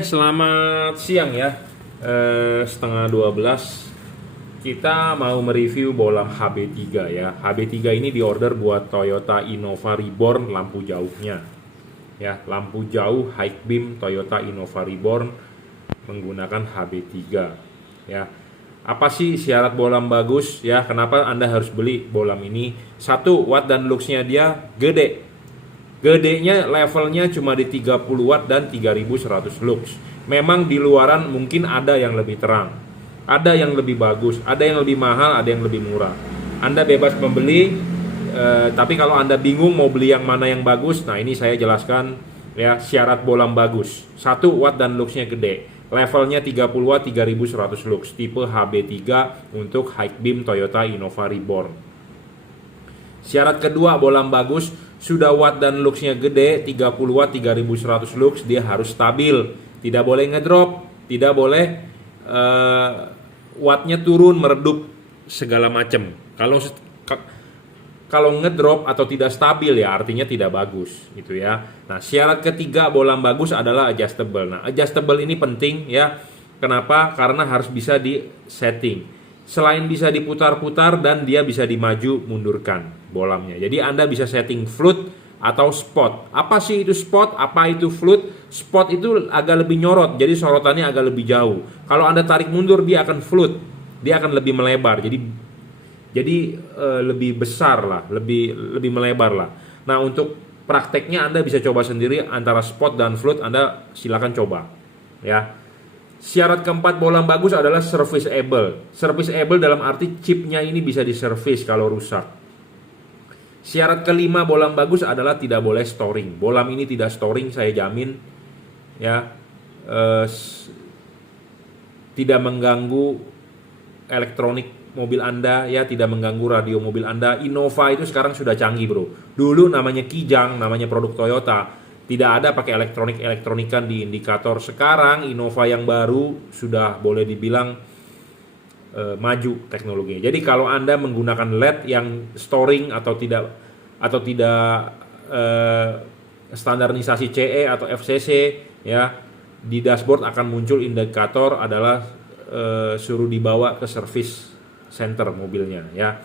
Selamat siang ya. Setengah 12 kita mau mereview bolam HB3 ya. HB3 ini diorder buat Toyota Innova Reborn lampu jauhnya. Ya, lampu jauh high beam Toyota Innova Reborn menggunakan HB3 ya. Apa sih syarat bolam bagus ya? Kenapa Anda harus beli bolam ini? Satu, watt dan luxnya dia gede. Gedenya levelnya cuma di 30 watt dan 3100 lux. Memang di luaran mungkin ada yang lebih terang, ada yang lebih bagus, ada yang lebih mahal, ada yang lebih murah. Anda bebas membeli, tapi kalau Anda bingung mau beli yang mana yang bagus, nah ini saya jelaskan ya syarat bolam bagus. 1, watt dan luxnya gede. Levelnya 30 watt 3100 lux, tipe HB3 untuk high beam Toyota Innova Reborn. Syarat kedua bolam bagus, sudah watt dan luxnya gede 30 watt 3100 lux, dia harus stabil, tidak boleh ngedrop, tidak boleh wattnya turun meredup segala macam. Kalau ngedrop atau tidak stabil ya artinya tidak bagus gitu ya. Nah, syarat ketiga bolam bagus adalah adjustable. Nah, adjustable ini penting ya. Kenapa? Karena harus bisa di setting. Selain bisa diputar-putar dan dia bisa dimaju mundurkan bolamnya. Jadi Anda bisa setting float atau spot. Apa sih itu spot? Apa itu float? Spot itu agak lebih nyorot, jadi sorotannya agak lebih jauh. Kalau Anda tarik mundur dia akan float. Dia akan lebih melebar. Jadi lebih besar lah, lebih melebar lah. Nah, untuk prakteknya Anda bisa coba sendiri antara spot dan float, Anda silakan coba ya. Syarat keempat bolam bagus adalah serviceable. Serviceable dalam arti chipnya ini bisa diservis kalau rusak. Syarat kelima bolam bagus adalah tidak boleh storing. Bolam ini tidak storing, saya jamin ya. Tidak mengganggu elektronik mobil Anda ya, tidak mengganggu radio mobil Anda. Innova itu sekarang sudah canggih, bro. Dulu namanya Kijang, namanya produk Toyota. Tidak ada pakai elektronikan di indikator. Sekarang Innova yang baru sudah boleh dibilang maju teknologinya. Jadi kalau Anda menggunakan LED yang storing atau tidak standarisasi CE atau FCC ya, di dashboard akan muncul indikator adalah suruh dibawa ke service center mobilnya ya.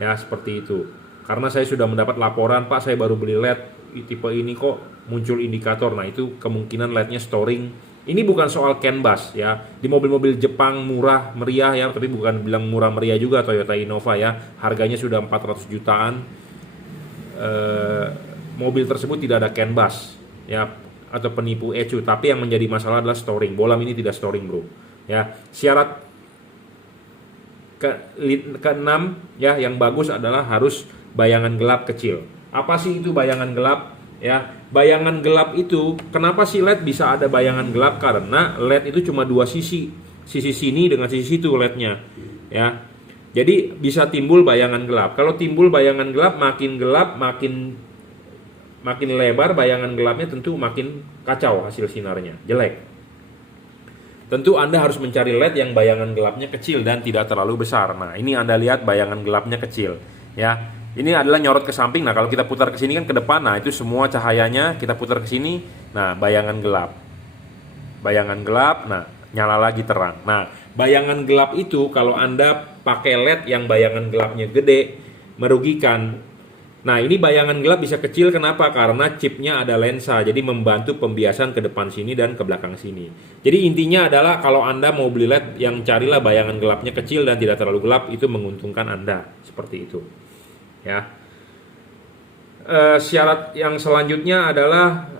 Ya, seperti itu. Karena saya sudah mendapat laporan, Pak, saya baru beli LED tipe ini kok muncul indikator. Nah, itu kemungkinan LED-nya storing. Ini bukan soal CAN bus ya. Di mobil-mobil Jepang murah meriah ya, tapi bukan bilang murah meriah juga Toyota Innova ya. Harganya sudah 400 jutaan. Mobil tersebut tidak ada CAN bus ya, atau penipu ECU, tapi yang menjadi masalah adalah storing. Bolam ini tidak storing, bro. Ya, syarat keenam ya yang bagus adalah harus bayangan gelap kecil. Apa sih itu bayangan gelap? Ya, bayangan gelap itu, kenapa sih LED bisa ada bayangan gelap? Karena LED itu cuma dua sisi sini dengan sisi situ LED-nya. Ya, jadi bisa timbul bayangan gelap. Kalau timbul bayangan gelap, makin lebar bayangan gelapnya, tentu makin kacau hasil sinarnya, jelek. Tentu Anda harus mencari LED yang bayangan gelapnya kecil dan tidak terlalu besar. Nah, ini Anda lihat bayangan gelapnya kecil, ya. Ini adalah nyorot ke samping. Nah, kalau kita putar ke sini kan ke depan. Nah, itu semua cahayanya kita putar ke sini. Nah, bayangan gelap. Bayangan gelap, nah, nyala lagi terang. Nah, bayangan gelap itu kalau Anda pakai LED yang bayangan gelapnya gede, merugikan. Nah, ini bayangan gelap bisa kecil, kenapa? Karena chipnya ada lensa, jadi membantu pembiasan ke depan sini dan ke belakang sini. Jadi intinya adalah kalau Anda mau beli LED, yang carilah bayangan gelapnya kecil dan tidak terlalu gelap, itu menguntungkan Anda. Seperti itu. Ya. Syarat yang selanjutnya adalah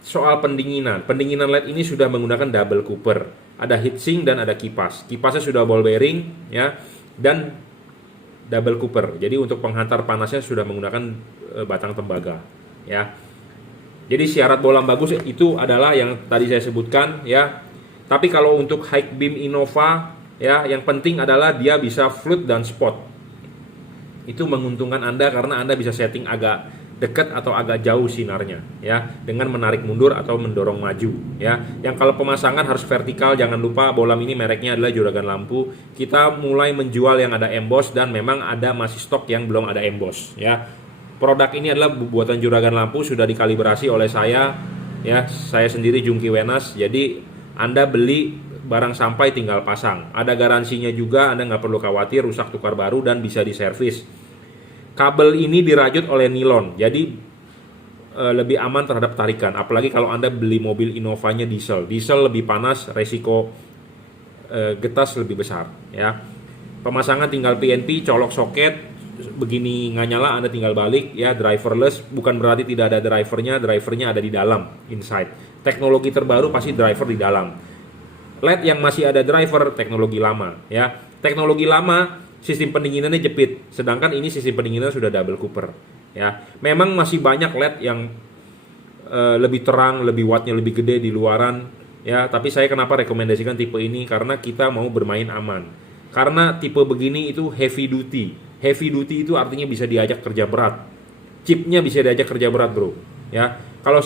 soal pendinginan. Pendinginan LED ini sudah menggunakan double cooper. Ada heatsink dan ada kipas. Kipasnya sudah ball bearing ya, dan double cooper. Jadi untuk penghantar panasnya sudah menggunakan batang tembaga ya. Jadi syarat bolam bagus itu adalah yang tadi saya sebutkan ya. Tapi kalau untuk high beam Innova ya, yang penting adalah dia bisa float dan spot. Itu menguntungkan Anda karena Anda bisa setting agak dekat atau agak jauh sinarnya ya, dengan menarik mundur atau mendorong maju ya. Yang kalau pemasangan harus vertikal, jangan lupa bolam ini mereknya adalah Juragan Lampu. Kita mulai menjual yang ada emboss dan memang ada masih stok yang belum ada emboss ya. Produk ini adalah buatan Juragan Lampu, sudah dikalibrasi oleh saya ya. Saya sendiri Jungki Wenas, jadi Anda beli barang sampai tinggal pasang. Ada garansinya juga, Anda nggak perlu khawatir rusak tukar baru dan bisa diservis. Kabel ini dirajut oleh nilon, jadi lebih aman terhadap tarikan. Apalagi kalau Anda beli mobil Innovanya diesel. Diesel lebih panas, resiko getas lebih besar, ya. Pemasangan tinggal PNP, colok soket, begini nggak nyala Anda tinggal balik, ya. Driverless, bukan berarti tidak ada drivernya ada di dalam, inside. Teknologi terbaru pasti driver di dalam. LED yang masih ada driver, teknologi lama, ya. Teknologi lama, sistem pendinginannya jepit, sedangkan ini sistem pendinginannya sudah double cooper, ya. Memang masih banyak LED yang lebih terang, lebih wattnya lebih gede di luaran, ya. Tapi saya kenapa rekomendasikan tipe ini, karena kita mau bermain aman. Karena tipe begini itu heavy duty. Heavy duty itu artinya bisa diajak kerja berat. Chipnya bisa diajak kerja berat, bro, ya. Kalau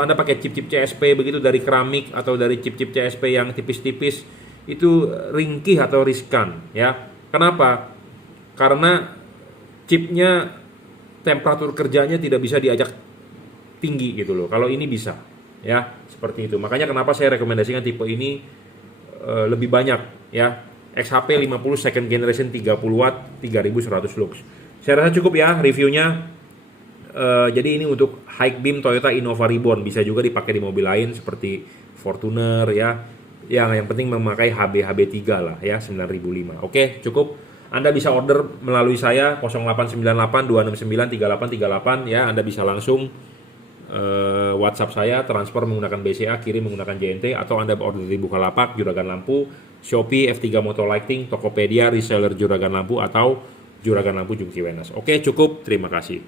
Anda pakai chip-chip CSP begitu dari keramik atau dari chip-chip CSP yang tipis-tipis, itu ringkih atau riskan, ya. Kenapa? Karena chipnya temperatur kerjanya tidak bisa diajak tinggi gitu loh. Kalau ini bisa, ya, seperti itu. Makanya kenapa saya rekomendasikan tipe ini lebih banyak, ya. XHP 50 second generation 30 watt 3100 lux. Saya rasa cukup ya reviewnya. Jadi ini untuk high beam Toyota Innova Reborn, bisa juga dipakai di mobil lain seperti Fortuner, ya. Yang penting memakai HB3 lah, ya, 9005. Oke, cukup. Anda bisa order melalui saya 0898 269 3838, ya. Anda bisa langsung WhatsApp saya, transfer menggunakan BCA, kirim menggunakan JNT, atau Anda order di Bukalapak, Juragan Lampu, Shopee, F3 Motor Lighting, Tokopedia, reseller Juragan Lampu, atau Juragan Lampu Jungki Wenas. Oke, cukup. Terima kasih.